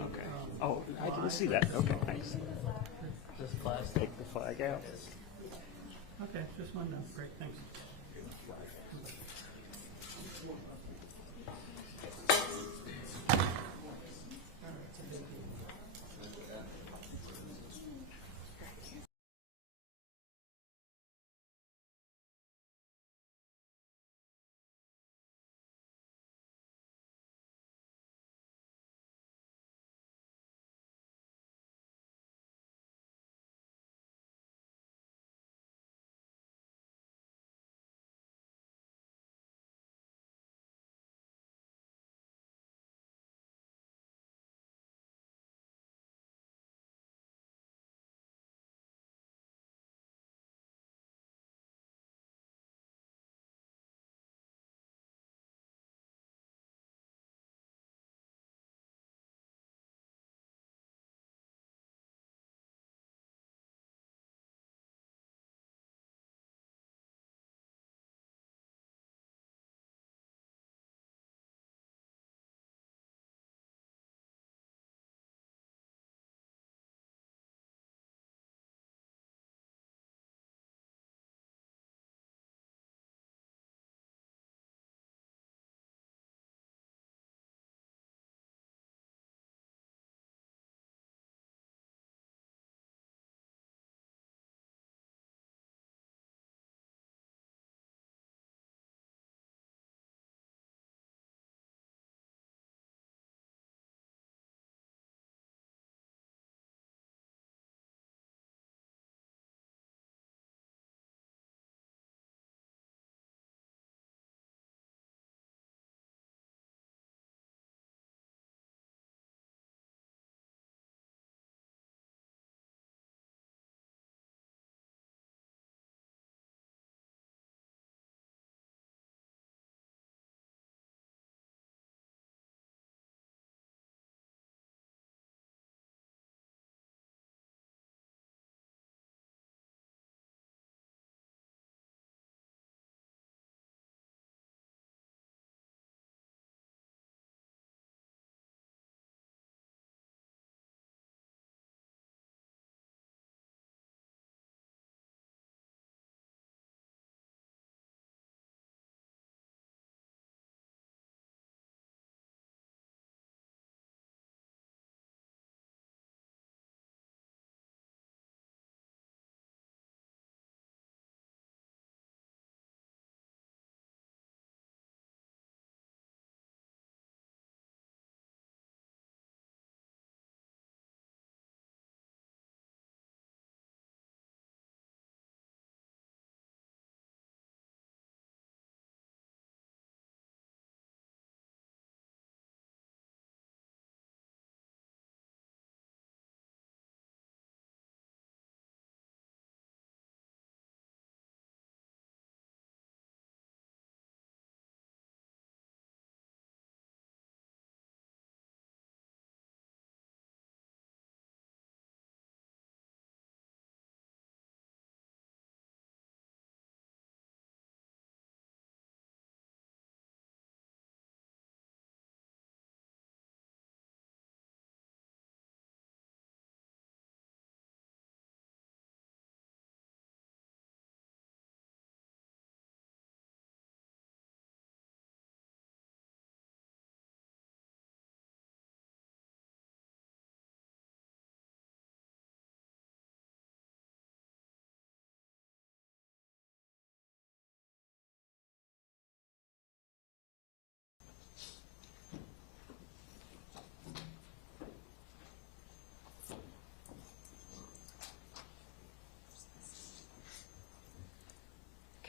Okay. Oh, I didn't see that. Okay, thanks. This class. Take the flag out. Okay, just one now. Great, thanks.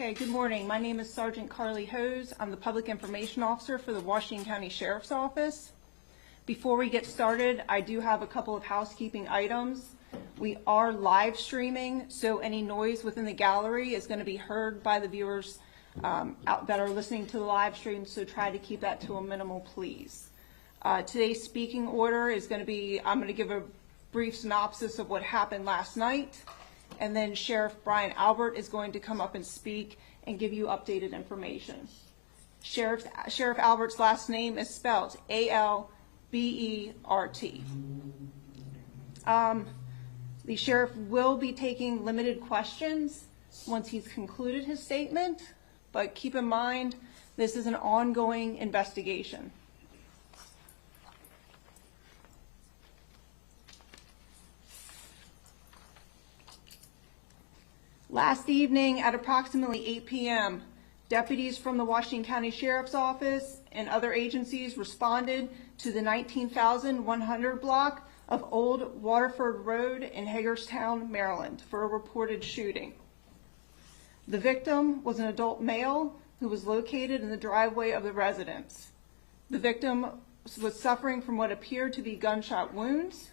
Okay, good morning. My name is Sergeant Carly Hose. I'm the Public Information Officer for the Washington County Sheriff's Office. Before we get started, I do have a couple of housekeeping items. We are live streaming, so any noise within the gallery is going to be heard by the viewers out that are listening to the live stream, so try to keep that to a minimal, please. Today's speaking order is going to be, I'm going to give a brief synopsis of what happened last night, and then Sheriff Brian Albert is going to come up and speak and give you updated information. Sheriff Albert's last name is spelled A-L-B-E-R-T. The sheriff will be taking limited questions once he's concluded his statement, but keep in mind, this is an ongoing investigation. Last evening at approximately 8 p.m., deputies from the Washington County Sheriff's Office and other agencies responded to the 19,100 block of Old Waterford Road in Hagerstown, Maryland, for a reported shooting. The victim was an adult male who was located in the driveway of the residence. The victim was suffering from what appeared to be gunshot wounds.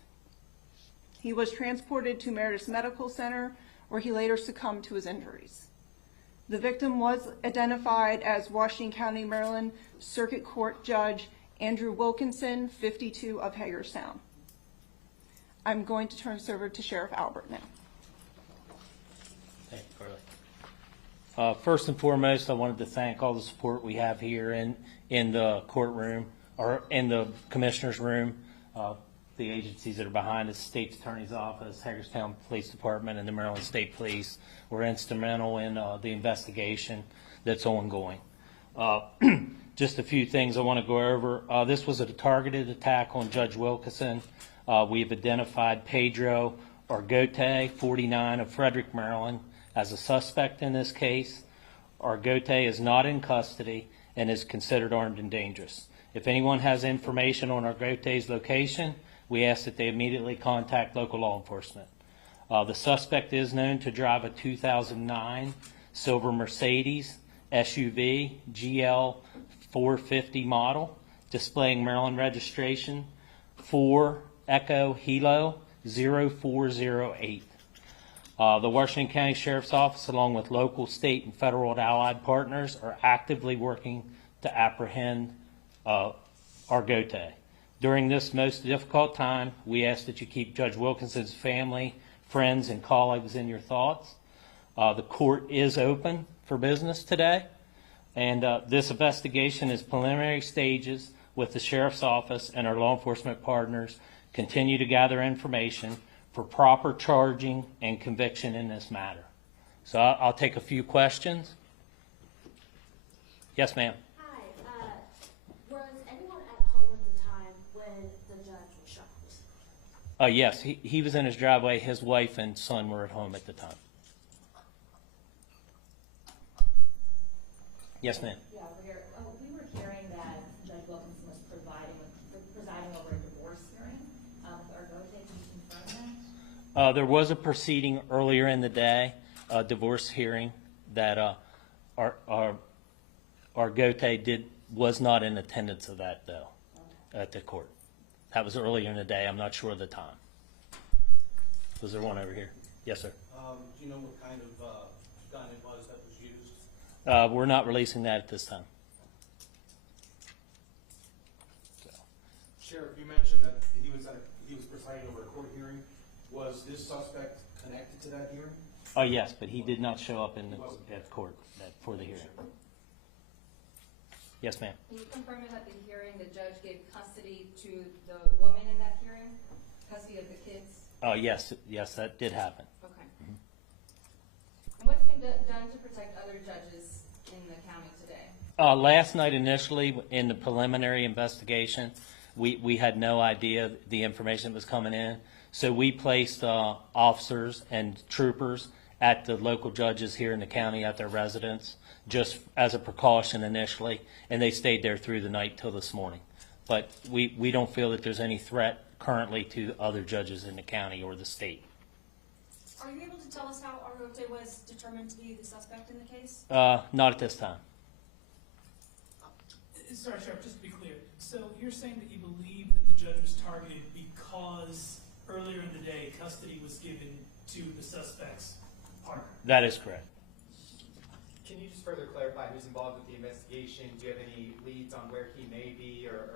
He was transported to Meredith Medical Center, where he later succumbed to his injuries. The victim was identified as Washington County, Maryland Circuit Court Judge Andrew Wilkinson, 52 of Hagerstown. I'm going to turn this over to Sheriff Albert now. Thank you, Carly. First and foremost, I wanted to thank all the support we have here in the courtroom, or in the commissioner's room, the agencies that are behind us, State's Attorney's Office, Hagerstown Police Department, and the Maryland State Police were instrumental in the investigation that's ongoing. Just a few things I want to go over. This was a targeted attack on Judge Wilkinson. We've identified Pedro Argote, 49 of Frederick, Maryland, as a suspect in this case. Argote is not in custody and is considered armed and dangerous. If anyone has information on Argote's location, we ask that they immediately contact local law enforcement. The suspect is known to drive a 2009 silver Mercedes SUV GL450 model, displaying Maryland registration 4 Echo Hilo 0408. The Washington County Sheriff's Office, along with local, state, and federal and allied partners, are actively working to apprehend Argote. During this most difficult time, we ask that you keep Judge Wilkinson's family, friends, and colleagues in your thoughts. The court is open for business today, and this investigation is preliminary stages with the Sheriff's Office and our law enforcement partners continue to gather information for proper charging and conviction in this matter. So I'll take a few questions. Yes, ma'am. Hi, was anyone at home at the time when the judge was shot? Yes, he was in his driveway. His wife and son were at home at the time. Yes, ma'am. Yeah, we were hearing that Judge Wilkinson was presiding over a divorce hearing with Argote. Can you confirm that? There was a proceeding earlier in the day, a divorce hearing that Argote was not in attendance of that, though, at the court. That was earlier in the day. I'm not sure of the time. Was there one over here? Yes, sir. Do you know what kind of gun it was that was used? We're not releasing that at this time. Sheriff, you mentioned that he was presiding over a court hearing. Was this suspect connected to that hearing? Oh, yes, but he did not show up at court for the hearing. Yes, ma'am. Can you confirm that the hearing, the judge gave custody to the woman in that hearing? Custody of the kids? Oh, yes, that did happen. Okay. And what's being done to protect other judges in the county today? Last night, initially, in the preliminary investigation, we had no idea the information that was coming in. So we placed officers and troopers at the local judges here in the county at their residence, just as a precaution initially, and they stayed there through the night till this morning. But we don't feel that there's any threat currently to other judges in the county or the state. Are you able to tell us how Argote was determined to be the suspect in the case? Not at this time. Sorry, Sheriff, just to be clear. So you're saying that you believe that the judge was targeted because earlier in the day custody was given to the suspect's partner? That is correct. Can you just further clarify who's involved with the investigation? Do you have any leads on where he may be, or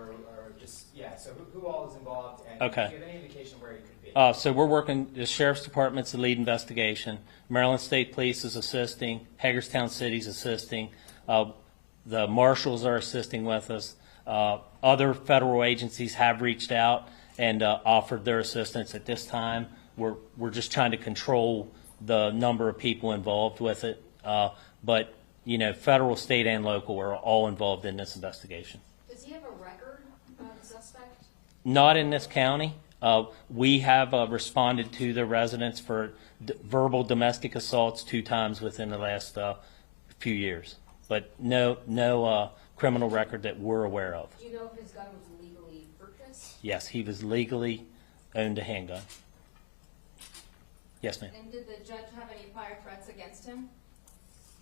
just, yeah, so who all is involved, and Okay. do you have any indication where he could be? So we're working, the Sheriff's Department's the lead investigation. Maryland State Police is assisting. Hagerstown City's assisting. The marshals are assisting with us. Other federal agencies have reached out and offered their assistance. At this time, we're just trying to control the number of people involved with it. But, you know, federal, state, and local are all involved in this investigation. Does he have a record, the suspect? Not in this county. We have responded to the residents for verbal domestic assaults 2 times within the last few years, but no criminal record that we're aware of. Do you know if his gun was legally purchased? Yes, he was legally owned a handgun. Yes, ma'am. And did the judge have any prior threats against him?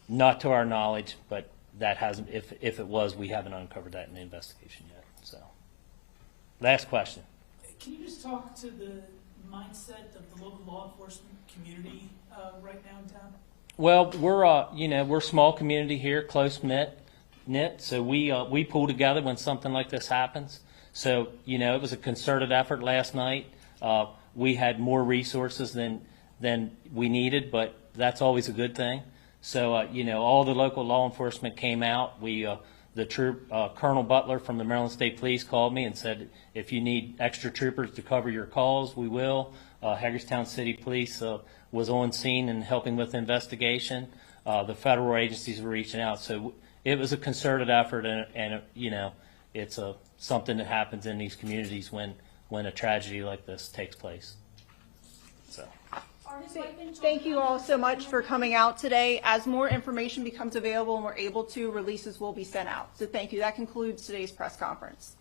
Not to our knowledge, but that hasn't. If it was, we haven't uncovered that in the investigation yet. So, last question. Can you just talk to the mindset of the local law enforcement community right now in town? Well, we're a small community here, close knit. So we pull together when something like this happens. So it was a concerted effort last night. We had more resources than we needed, but that's always a good thing. So all the local law enforcement came out. The troop, Colonel Butler from the Maryland State Police called me and said, if you need extra troopers to cover your calls, we will. Hagerstown City Police was on scene and helping with the investigation. The federal agencies were reaching out. So it was a concerted effort, and it's something that happens in these communities when a tragedy like this takes place. So. Thank you all so much for coming out today. As more information becomes available and we're able to, releases will be sent out. So thank you. That concludes today's press conference.